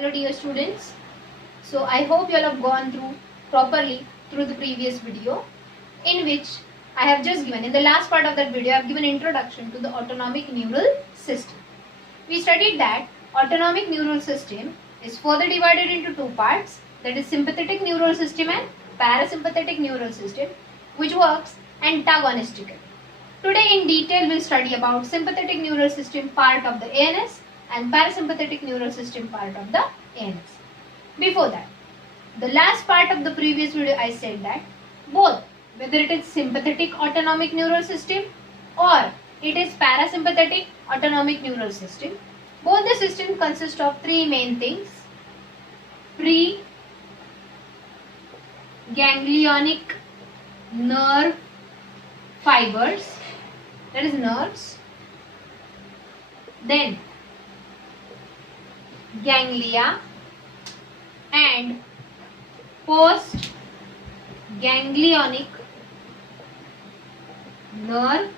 Hello dear students. So I hope you all have gone through properly through the previous video, in which I have just given, in the last part of that video I have given introduction to the autonomic neural system. We studied that autonomic neural system is further divided into two parts, that is sympathetic neural system and parasympathetic neural system, which works antagonistically. Today in detail we will study about sympathetic neural system part of the ANS and parasympathetic neural system part of the ANS. Before that, the last part of the previous video I said that both, whether it is sympathetic autonomic neural system or it is parasympathetic autonomic neural system, both the systems consist of three main things: pre-ganglionic nerve fibers, that is nerves, then ganglia, and post ganglionic nerve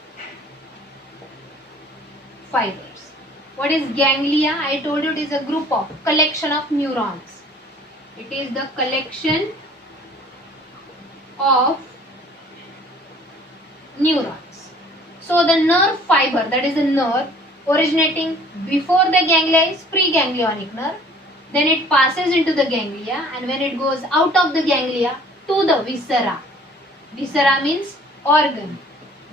fibers. What is ganglia? I told you it is a group of collection of neurons. It is the collection of neurons. So the nerve fiber, that is the nerve originating before the ganglia, is preganglionic nerve. Then it passes into the ganglia, and when it goes out of the ganglia to the viscera, viscera means organ,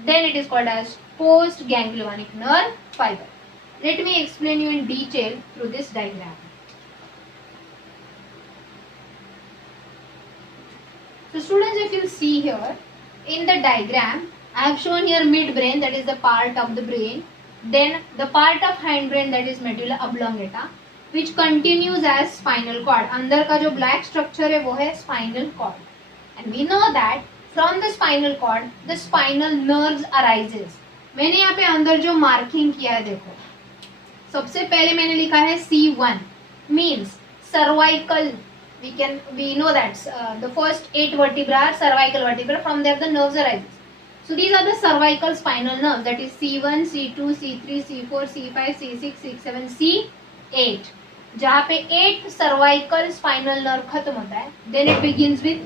then it is called as postganglionic nerve fiber. Let me explain you in detail through this diagram. So students, if you see here in the diagram, I have shown here midbrain, that is the part of the brain, then the part of hindbrain, that is medulla oblongata, which continues as spinal cord. अंदर का जो black structure है वो है spinal cord, and we know that from the spinal cord the spinal nerves arises. मैंने यहाँ पे अंदर जो marking किया है देखो, सबसे पहले मैंने लिखा है C1 means cervical. We know that the first 8 vertebrae are cervical vertebrae. From there the nerves arises. So these are the cervical spinal nerves, that is C1, C2, C3, C4, C5, C6, C7, C8. जहाँ पे 8 cervical spinal nerve खत्म होता है, then it begins with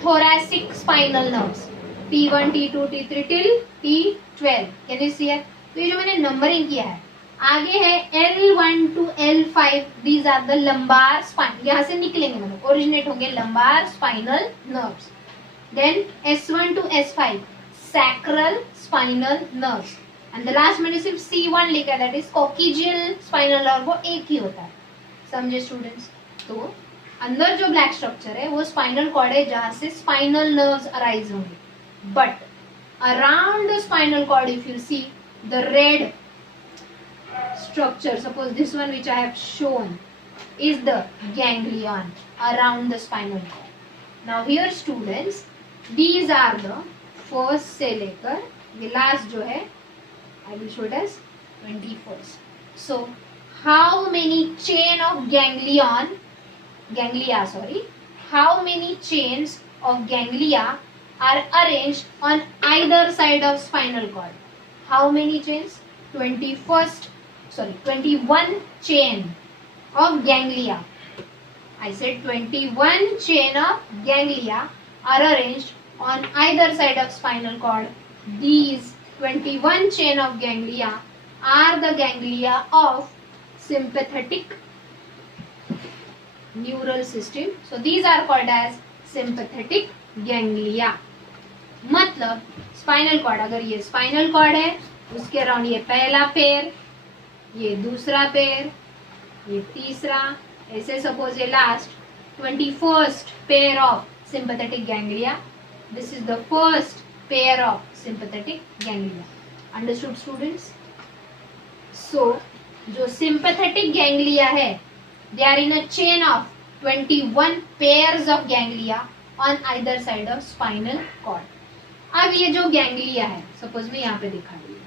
thoracic spinal nerves, T1, T2, T3 till T12. Can you see it? तो ये जो मैंने numbering किया है, आगे है L1 to L5. These are the lumbar spine. यहाँ से निकलेंगे मतलब ओरिजिनेट होंगे lumbar spinal nerves. Then S1 to S5 sacral spinal nerves. And the last मैंने सिर्फ C1 लिखा है, that is coccygeal spinal nerve. वो एक ही होता है, समझे स्टूडेंट्स? तो अंदर जो ब्लैक स्ट्रक्चर है वो स्पाइनल कॉर्ड है, जहाँ से स्पाइनल नर्व्स अराइज होंगे. But around the spinal cord if you see the red structure, suppose this one which I have shown is the ganglion around the spinal cord. Now here students, these are the first से लेकर the last जो है I will show it as 21st. So how many chain of how many chains of ganglia are arranged on either side of spinal cord? How many chains? 21 chain of ganglia. I said 21 chain of ganglia are arranged on either side of spinal cord. These 21 chain of ganglia are the ganglia of sympathetic neural system. So these are called as sympathetic ganglia. मतलब spinal cord, अगर ये spinal cord है, उसके around ये पहला pair, ये दूसरा pair, ये तीसरा, ऐसे सपोज ये last 21st pair of sympathetic ganglia. This is the first pair of sympathetic ganglia. Understood students? So जो सिंपैथेटिक गैंग्लिया है, they are in a chain of 21 pairs of ganglia on either side of spinal cord. अब ये जो ganglia है, suppose मैं यहाँ पे दिखा रही हूँ,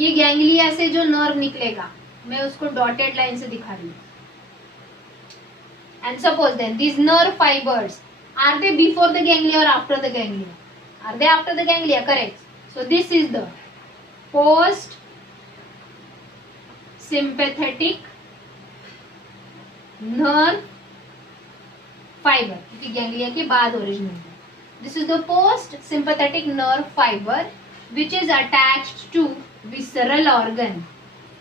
ये गैंग्लिया से जो नर्व निकलेगा मैं उसको डॉटेड लाइन से दिखा रही हूँ. And suppose then these nerve fibers, are they before the ganglia or after the ganglia? Are they after the ganglia? Correct. So this is the post sympathetic nerve fibre, क्योंकि ganglia के बाद originate है. This is the post sympathetic nerve fibre which is attached to visceral organ.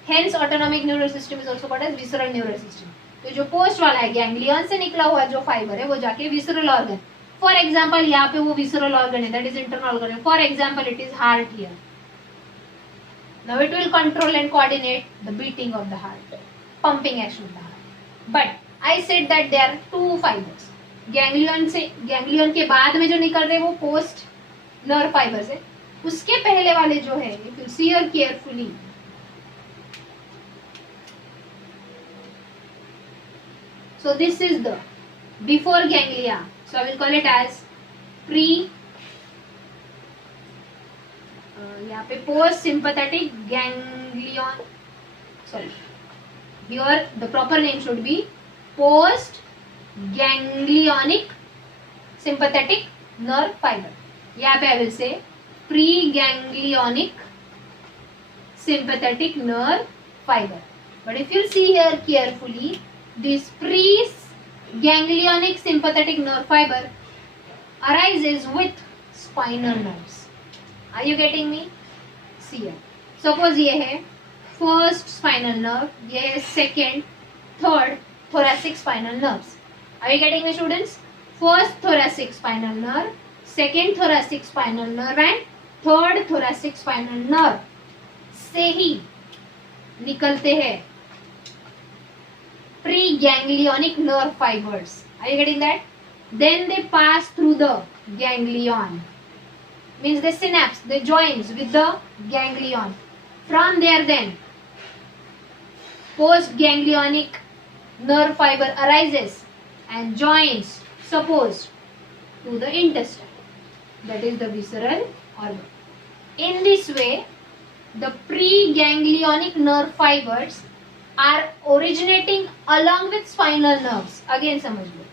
Hence autonomic neural system is also called as visceral neural system. तो जो post वाला है ganglion से निकला हुआ जो फाइबर है वो जाके विसरल ऑर्गन. फॉर एग्जाम्पल यहाँ पे वो विसरल ऑर्गन है, that is internal organ. For example it is heart here. Now it will control and coordinate the beating of the heart, pumping action of the heart. But I said that there are two fibres. Ganglion के बाद में जो निकल रहे वो post nerve fibres है. उसके पहले वाले जो है, if you see here carefully, so this is the before ganglia, so I will call it as pre यहाँ पे post sympathetic ganglion, sorry, here the proper name should be post ganglionic sympathetic nerve fiber. यहाँ पे I will say pre-ganglionic sympathetic nerve fiber. But if you see here carefully, this pre-ganglionic sympathetic nerve fiber arises with spinal nerves. Are you getting me? See here. Suppose ये है first spinal nerve, ये है second, third thoracic spinal nerves. Are you getting me, students? First thoracic spinal nerve, second thoracic spinal nerve and third thoracic spinal nerve से ही निकलते हैं pre-ganglionic nerve fibers. Are you getting that? Then they pass through the ganglion. Means the synapse, the joins with the ganglion. From there then, post-ganglionic nerve fiber arises and joins, suppose, to the intestine. That is the visceral organ. In this way, the pre-ganglionic nerve fibers are originating along with spinal nerves. Again समझ लो,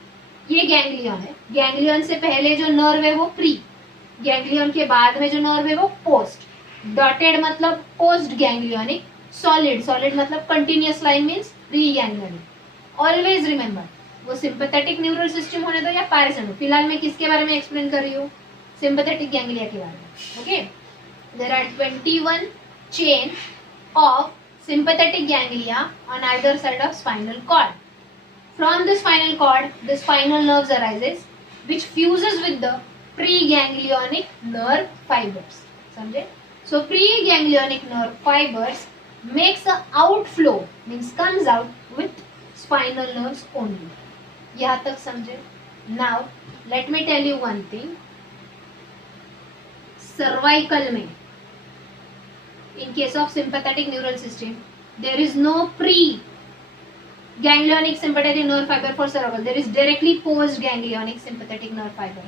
ये ganglion है. Ganglion से पहले जो nerve है वो pre, ganglion के बाद में जो नर्व है वो पोस्ट. डॉटेड मतलब पोस्ट गैंग्लियनिक, सॉलिड मतलब continuous line means pre ganglionic. Always remember, वो सिंपैथेटिक न्यूरल सिस्टम होने दो या पैरासिम्पैथेटिक. फिलहाल मैं किसके बारे में एक्सप्लेन कर रही हूँ? सिंपैथेटिक गैंग्लिया के बारे में. Okay, there are 21 chain of sympathetic ganglia on either side of spinal cord. From the spinal cord, the spinal nerves arises, which fuses with the preganglionic nerve fibers. समझे? So preganglionic nerve fibers makes a outflow, means comes out with spinal nerves only. यहाँ तक समझे? Now let me tell you one thing. Cervical में, in case of sympathetic neural system, there is no pre-ganglionic sympathetic nerve fiber for cervical. There is directly post-ganglionic sympathetic nerve fiber.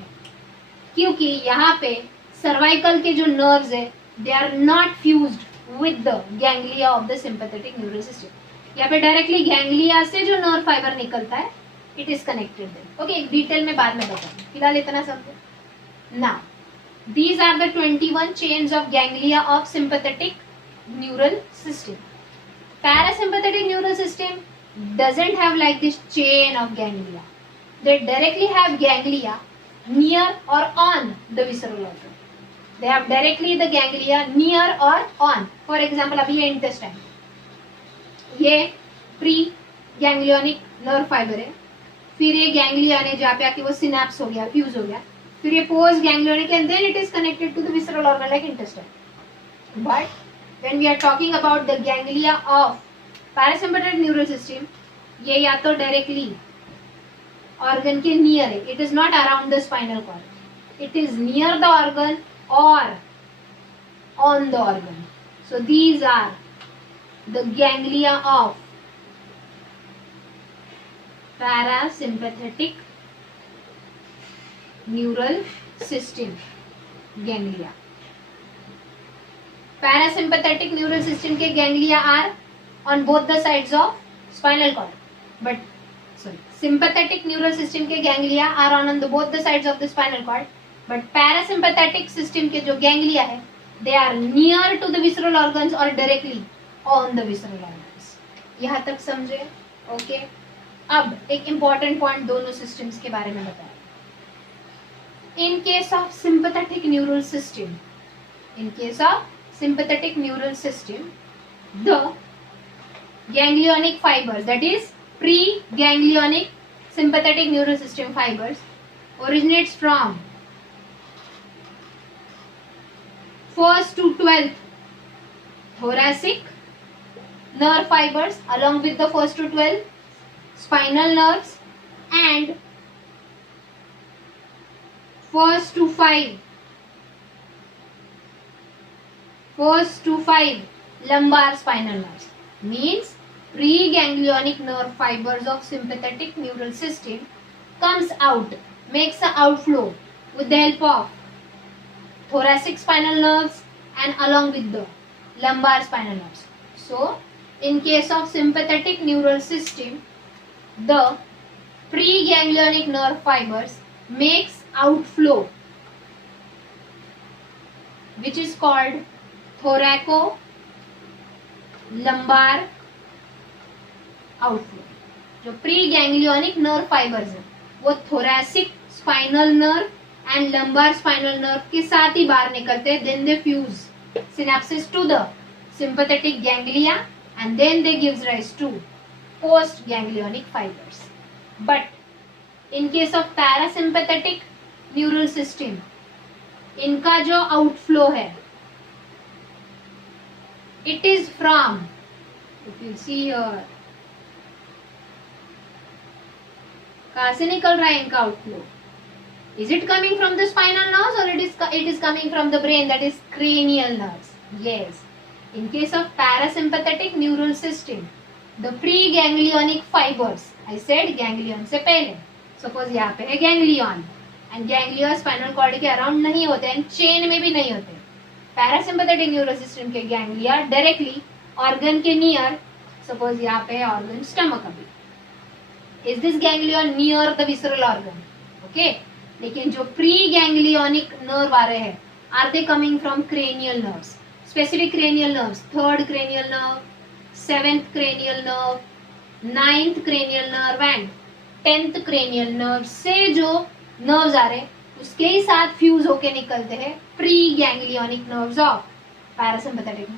क्योंकि यहाँ पे cervical के जो nerves है, they are not fused with the ganglia of the sympathetic neural system. यहाँ पे directly ganglia से जो nerve fiber निकलता है, it is connected there. Okay, detail में बाद में बताऊँ. फिलहाल इतना समझो. Now, these are the 21 chains of ganglia of sympathetic neural system. Parasympathetic neural system doesn't have like this chain of ganglia. They directly have ganglia near or on the visceral organ. They have directly the ganglia near or on. For example, अभी ये intestine, ये pre-ganglionic nerve fiber है. फिर ये ganglion है जहाँ पे आके वो synapse हो गया, fuse हो गया. फिर ये post ganglionic and then it is connected to the visceral organ like intestine. But when we are talking about the ganglia of parasympathetic neural system, ये या तो directly organ के near है, it is not around the spinal cord, it is near the organ or on the organ. So these are the ganglia of parasympathetic neural system ganglia. Parasympathetic neural system के ganglia are on both the sides of spinal cord, but sympathetic neural system के ganglia are on the both the sides of the spinal cord, but parasympathetic system के जो ganglia है, they are near to the visceral organs or directly on the visceral organs. यहाँ तक समझे? Okay. अब एक important point दोनों systems के बारे में बताया. In case of sympathetic neural system, the ganglionic fibers, that is pre-ganglionic sympathetic neural system fibers, originates from 1st to 12th thoracic nerve fibers, along with the 1st to 12th spinal nerves, and 1st to 5 lumbar spinal nerves. Means preganglionic nerve fibers of sympathetic neural system comes out, makes an outflow with the help of thoracic spinal nerves and along with the lumbar spinal nerves. So, in case of sympathetic neural system, the preganglionic nerve fibers makes outflow, which is called thoraco-lumbar outflow. जो pre ganglionic nerve fibres है वो thoracic spinal nerve and lumbar spinal nerve के साथ ही बाहर निकलते हैं. Then they fuse synapses to the sympathetic ganglia and then they gives rise to post ganglionic fibers. But in case of parasympathetic neural system, इनका जो outflow है, it is from, if you see here, कहाँ से निकल रहा है इनका outflow? Is it coming from the spinal nerves or it is coming from the brain, that is cranial nerves? Yes. In case of parasympathetic neural system, the preganglionic fibers, I said ganglion से पहले, suppose यहाँ पे है ganglion and ganglia spinal cord के around नहीं होते and chain में भी नहीं होते. Parasympathetic neural system के ganglia directly organ के near, suppose यहाँ पे है organ stomach अभी. Is this ganglion near the visceral organ? Okay. लेकिन जो preganglionic nerve आ रहे हैं, are they coming from cranial nerves? Specific cranial nerves, 3rd cranial nerve, 7th cranial nerve, 9th cranial nerve and 10th cranial nerve से जो nerves आ रहे हैं उसके ही साथ फ्यूज होके निकलते हैं pre-ganglionic nerves of parasympathetic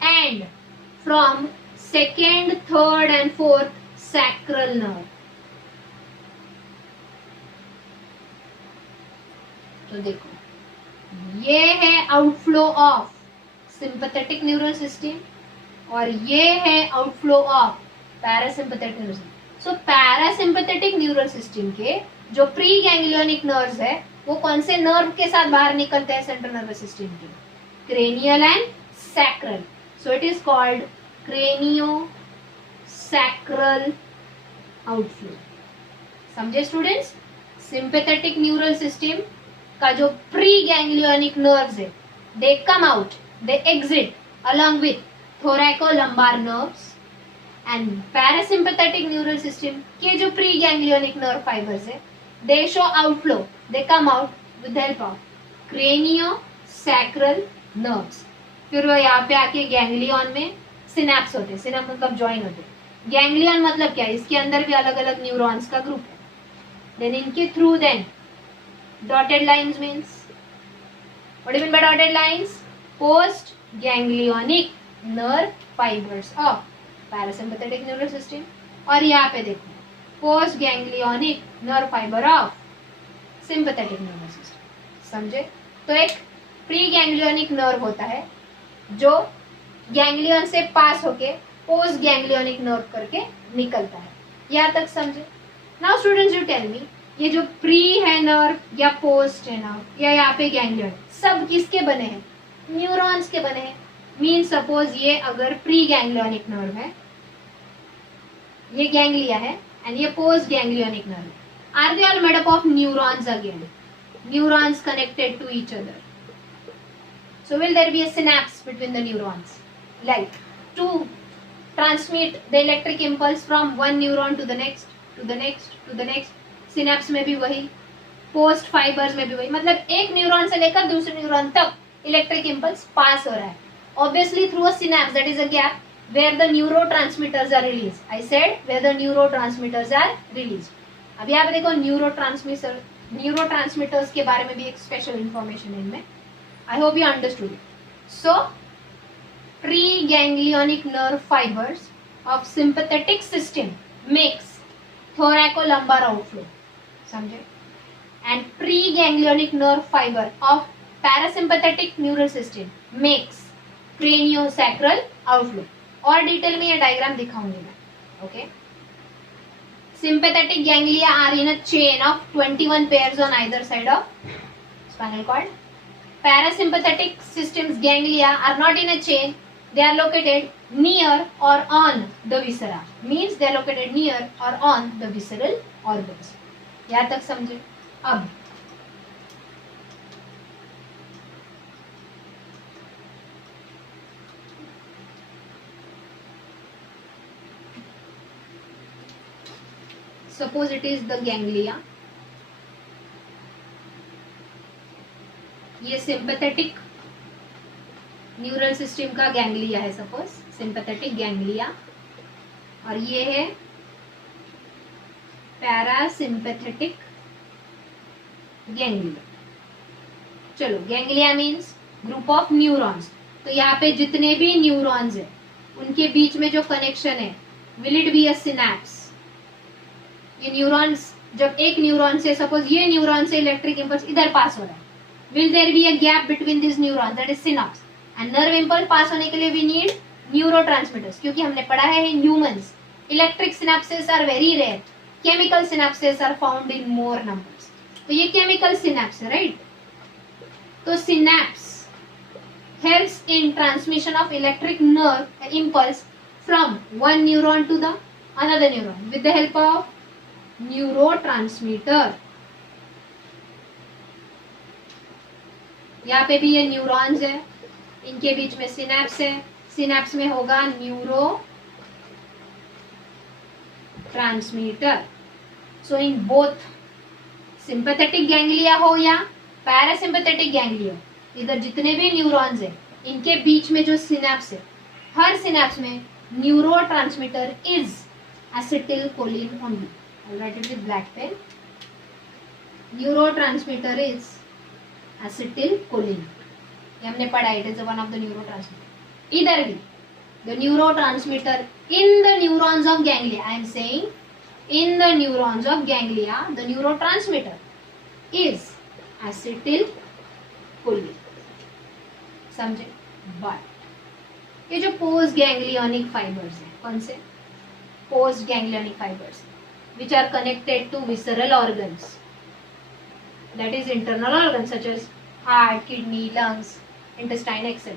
and from 2nd, 3rd and 4th sacral nerve. तो देखो ये है outflow of sympathetic neural system और ये है outflow of parasympathetic neural system. So parasympathetic neural system के जो प्री गैंग्लियोनिक नर्व्स है वो कौन से नर्व के साथ बाहर निकलते हैं सेंट्रल नर्वस सिस्टम के? Cranial and sacral. So it is called cranio sacral outflow. समझे स्टूडेंट्स? सिंपैथेटिक न्यूरल सिस्टम का जो प्री गैंग्लियोनिक नर्व्स है they come out, they exit along with thoracolumbar nerves and parasympathetic neural system के जो preganglionic nerve fibers है they show outflow, they come out with the help of craniosacral nerves. फिर वो यहाँ पे आके ganglion में synapse होते हैं. synapse मतलब join होते हैं. ganglion मतलब क्या है? इसके अंदर भी अलग अलग न्यूरॉन्स का ग्रुप है. then इनके through then dotted lines means, what do you mean by dotted lines? Post ganglionic nerve fibers of parasympathetic neural system. और यहाँ पे देखो post ganglionic nerve fiber of sympathetic nervous system. समझे? तो एक प्री गैंग्लियोनिक नर्व होता है जो गैंग्लियन से पास होके पोस्ट गैंग्लियोनिक नर्व करके निकलता है. यहाँ तक समझे? Now students you tell me, ये जो प्री है नर्व या पोस्ट है नर्व या यहाँ पे गैंग्लियन, सब किसके बने हैं? न्यूरॉन्स के बने हैं. मीन सपोज ये अगर प्री गैंग्लियोनिक नर्व है, ये गैंग्लिया है एंड ये पोस्ट गैंग्लियोनिक नर्व है. Are they all made up of neurons again? Neurons connected to each other. So will there be a synapse between the neurons like to transmit the electric impulse from one neuron to the next to the next to the next. Synapse में भी वही, post fibres में भी वही. मतलब एक neuron से लेकर दूसरे न्यूरॉन तक इलेक्ट्रिक इंपल्स पास हो रहा है. Obviously through a synapse, that is a gap, where the neurotransmitters are released. I said where the neurotransmitters are released. अब यहाँ पे देखो न्यूरोट्रांसमीटर्स के बारे में भी एक स्पेशल इंफॉर्मेशन है इनमें. I hope you understood it. So preganglionic nerve fibers of sympathetic system makes thoracolumbar outflow. समझे? And preganglionic nerve fiber of parasympathetic neural system makes craniosacral outflow. और डिटेल में ये डायग्राम दिखाऊंगी मैं. Okay. Sympathetic ganglia are in a chain of 21 pairs on either side of spinal cord. Parasympathetic system's ganglia are not in a chain. They are located near or on the viscera. Means they are located near or on the visceral organs. यहाँ तक समझे? अब suppose it is the ganglia. ये sympathetic neural system का ganglia है, suppose sympathetic ganglia, और ये है पैरासिम्पैथेटिक गैंग्लिया. चलो, ganglia means group of neurons. तो यहाँ पे जितने भी न्यूरॉन्स है उनके बीच में जो कनेक्शन है, will it be a synapse. ये न्यूरॉन्स, जब एक न्यूरॉन से, सपोज ये न्यूरॉन से इलेक्ट्रिक इंपल्स इधर पास हो रहा है, will there be a gap between these neurons, that is synapse. and nerve impulse पास होने के लिए we need neurotransmitters, क्योंकि हमने पढ़ा है in humans electric synapses are very rare, chemical synapses are found in more numbers. तो ये chemical synapse है, right? तो synapse helps in transmission of electric nerve impulse from one neuron to the another neuron with the help of neurotransmitter. यहाँ पे भी ये neurons है, इनके बीच में सिनैप्स है, सिनैप्स में होगा neuro transmitter. So in both sympathetic ganglia हो या पैरासिम्पैथेटिक गैंग्लिया, इधर जितने भी न्यूरॉन्स है इनके बीच में जो सिनैप्स है, हर सिनैप्स में neurotransmitter is acetylcholine only. I'll write it with black pen. Neurotransmitter is acetylcholine. ये हमने पढ़ा, it is one of the neurotransmitter. इधर भी the neurotransmitter in the neurons of ganglia, I am saying in the neurons of ganglia the neurotransmitter is acetylcholine. समझे? But ये जो post ganglionic fibres हैं, कौन से post ganglionic fibres, which are connected to visceral organs, that is internal organs such as heart, kidney, lungs, intestine, etc.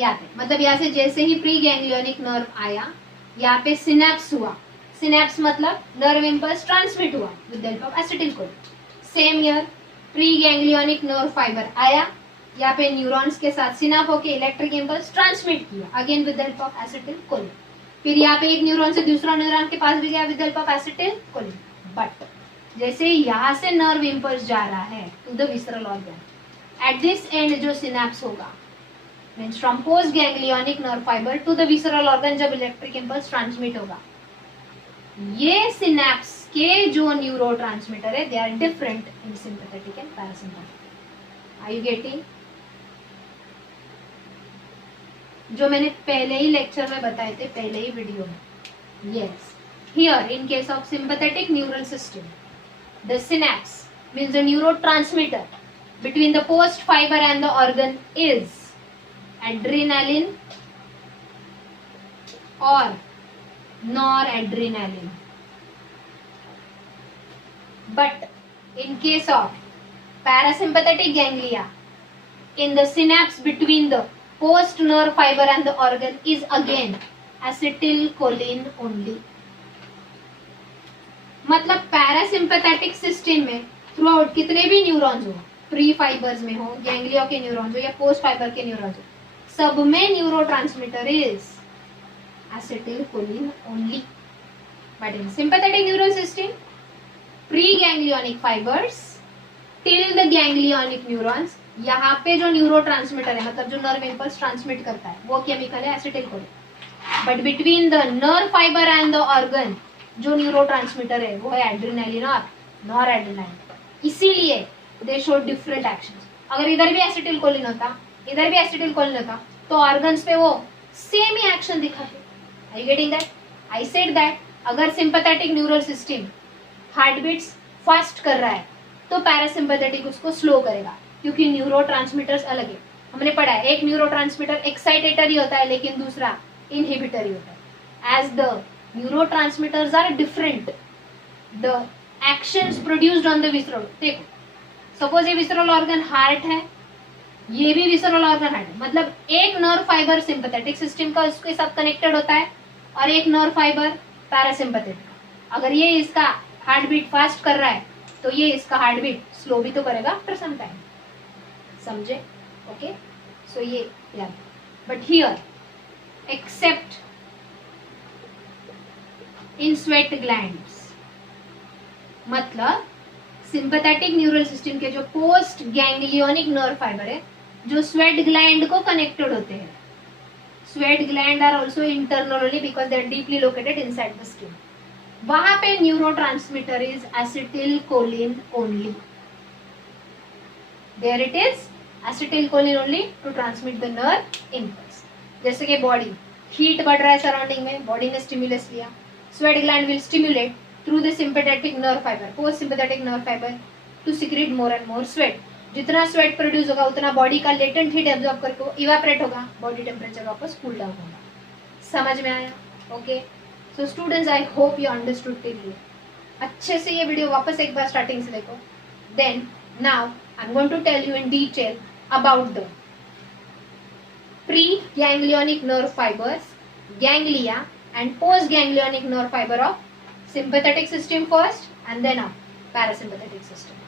यहाँ पे मतलब यहाँ से जैसे ही प्री गैंग्लियोनिक नर्व आया, यहाँ पे सिनैप्स हुआ. सिनैप्स मतलब नर्व इम्पल्स ट्रांसमिट हुआ with help of acetylcholine. Same year pre ganglionic nerve fibre आया, यहाँ पे न्यूरॉन्स के साथ सिनैप होके इलेक्ट्रिक इम्पल्स ट्रांसमिट किया again with help of acetylcholine. फिर यहाँ पे एक न्यूरॉन से दूसरा न्यूरॉन के पास भी गया with help of acetylcholine. But जैसे यहाँ से नर्व इम्पल्स जा रहा है to the visceral organ, at this end जो सिनैप्स होगा means from post ganglionic nerve fibre to the visceral organ, जब इलेक्ट्रिक इम्पल्स ट्रांसमिट होगा, ये सिनैप्स के जो न्यूरो ट्रांसमीटर है they are different in sympathetic and parasympathetic. Are you getting? जो मैंने पहले ही लेक्चर में बताए थे, पहले ही वीडियो में. Yes, here in case of sympathetic neural system the synapse means the neurotransmitter between the post fibre and the organ is adrenaline और noradrenaline. But in case of parasympathetic ganglia, in the synapse between the post nerve fiber and the organ is again acetylcholine only. मतलब parasympathetic system में through out कितने भी neurons हो, pre fibres में हो, ganglia के neurons हो या पोस्ट फाइबर के न्यूरॉन्स हो, सब में neurotransmitter is acetylcholine only. But in sympathetic neural system, preganglionic fibers till the ganglionic neurons, यहाँ पे जो न्यूरोट्रांसमीटर है मतलब जो नर्व इम्पल्स ट्रांसमिट करता है वो केमिकल है acetylcholine, but between the nerve fibre and the organ जो न्यूरोट्रांसमीटर है वो है एड्रेनालिन और नॉर एड्रेनालिन, इसीलिए दे शो डिफरेंट एक्शंस। अगर इधर भी एसिटिलकोलिन होता, इधर भी एसिटिलकोलिन होता, तो ऑर्गन्स पे वो सेम ही एक्शन दिखाते। Are you getting that? I said that अगर sympathetic neural system heart beats fast कर रहा है तो पैरासिम्पैथेटिक उसको स्लो करेगा, क्योंकि न्यूरोट्रांसमीटर्स अलग है। हमने पढ़ा है एक न्यूरोट्रांसमीटर एक्साइटेटर ही होता है लेकिन दूसरा इनहिबिटर ही होता है। As the neurotransmitters are different, the actions produced on the visceral, देखो सपोज ये विसरल ऑर्गन हार्ट है, ये भी विसरल ऑर्गन हार्ट है, मतलब एक नर्व फाइबर सिंपैथेटिक सिस्टम का उसके साथ कनेक्टेड होता है और एक नर्व फाइबर पैरासिम्पैथेटिक का। अगर ये इसका हार्ट बीट फास्ट कर रहा है तो ये इसका हार्ट बीट स्लो भी तो करेगा आफ्टर सम टाइम, समझे? ओके, सो ये याद। But here accept in sweat glands, मतलब सिंपैथेटिक न्यूरल सिस्टम के जो पोस्ट गैंग्लियोनिक नर्व फाइबर है जो स्वेट ग्लैंड को कनेक्टेड होते हैं, sweat gland are also internal only because they are deeply located inside the skin, वहां पे neurotransmitter is acetylcholine only, there it is acetylcholine only to transmit the nerve impulse. जैसे कि body heat बढ़ रहा है surrounding में, body ने stimulus लिया, sweat gland will stimulate through the sympathetic nerve fibre, post sympathetic nerve fibre to secrete more and more sweat. जितना sweat produce होगा उतना बॉडी का लेटेंट हीट एब्जॉर्ब करके वो इवापोरेट होगा, बॉडी टेम्परेचर वापस कूल डाउन होगा। समझ में आया? Okay, so students I hope you understood till here. अच्छे से ये वीडियो वापस एक बार स्टार्टिंग से देखो। Then now I am going to tell you in detail about the pre ganglionic nerve fibres, ganglia and post ganglionic nerve fiber of sympathetic system first and then of parasympathetic system.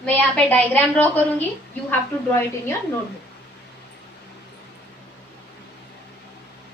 मैं यहाँ पे diagram draw करूंगी, you have to draw it in your notebook.